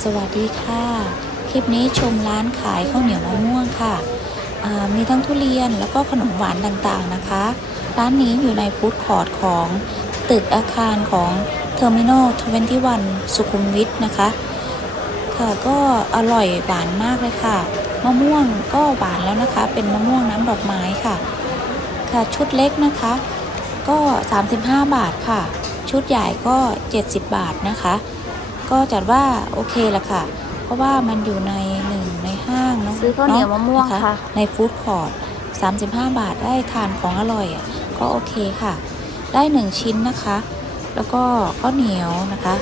สวัสดีค่ะ คลิปนี้ชมร้านขายข้าวเหนียวมะม่วงค่ะ มีทั้งทุเรียนแล้วก็ขนมหวานต่างๆนะคะ ร้านนี้อยู่ในฟู้ดคอร์ทของตึกอาคารของเทอร์มินอล21 สุขุมวิทนะคะ ค่ะก็อร่อยหวานมากเลยค่ะ มะม่วงก็หวานแล้วนะคะ เป็นมะม่วงน้ำดอกไม้ค่ะ ค่ะชุดเล็กนะคะ ก็ 35 บาทค่ะ ชุดใหญ่ก็ 70 บาทนะคะ ก็จัดว่าโอเคละค่ะ เพราะว่ามันอยู่ในหนึ่งในห้างเนาะซื้อข้าวเหนียวมะม่วงนค่ะ ในฟู้ดคอร์ท35 บาทได้ทานของอร่อยอะก็โอเคค่ะ ได้1ชิ้นนะคะ แล้วก็ข้าวเหนียวนะคะ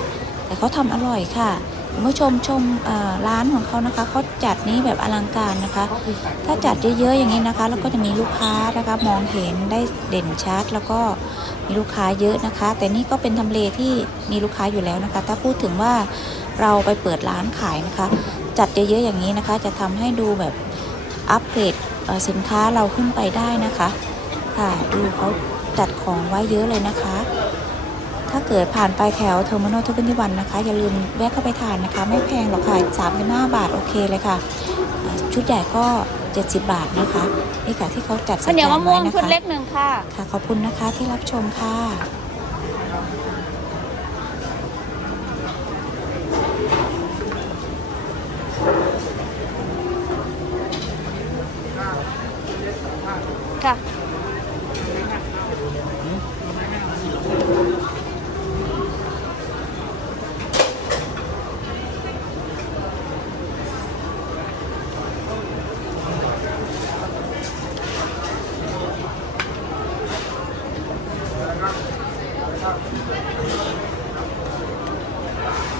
แต่เขาทำอร่อยค่ะ คุณผู้ชมชมร้านของเขานะคะเขาจัดนี้แบบอลังการนะคะ ถ้าจัดเยอะๆอย่างนี้นะคะ แล้วก็จะมีลูกค้านะคะมองเห็นได้เด่นชัด แล้วก็มีลูกค้าเยอะนะคะ แต่นี่ก็เป็นทำเลที่มีลูกค้าอยู่แล้วนะคะ ถ้าพูดถึงว่าเราไปเปิดร้านขายนะคะ จัดเยอะๆอย่างนี้นะคะ จะทำให้ดูแบบอัปเกรดเอ่อสินค้าเราขึ้นไปได้นะคะค่ะดูเขาจัดของไว้เยอะเลยนะคะ ถ้าเกิดผ่านไปแถวเทอร์มินอลทเวนตี้วันนะคะ อย่าลืมแวะเข้าไปทานนะคะ ไม่แพงหรอกค่ะสาม35 บาท โอเคเลยค่ะ ชุดใหญ่ก็ 70 บาทนะคะ นี่ค่ะที่เขาจัดแสดงไว้นะคะเหนียวมะม่วงชุดเล็กหนึ่งค่ะ ค่ะ ขอบคุณนะคะที่รับชมค่ะค่ะ Thank you.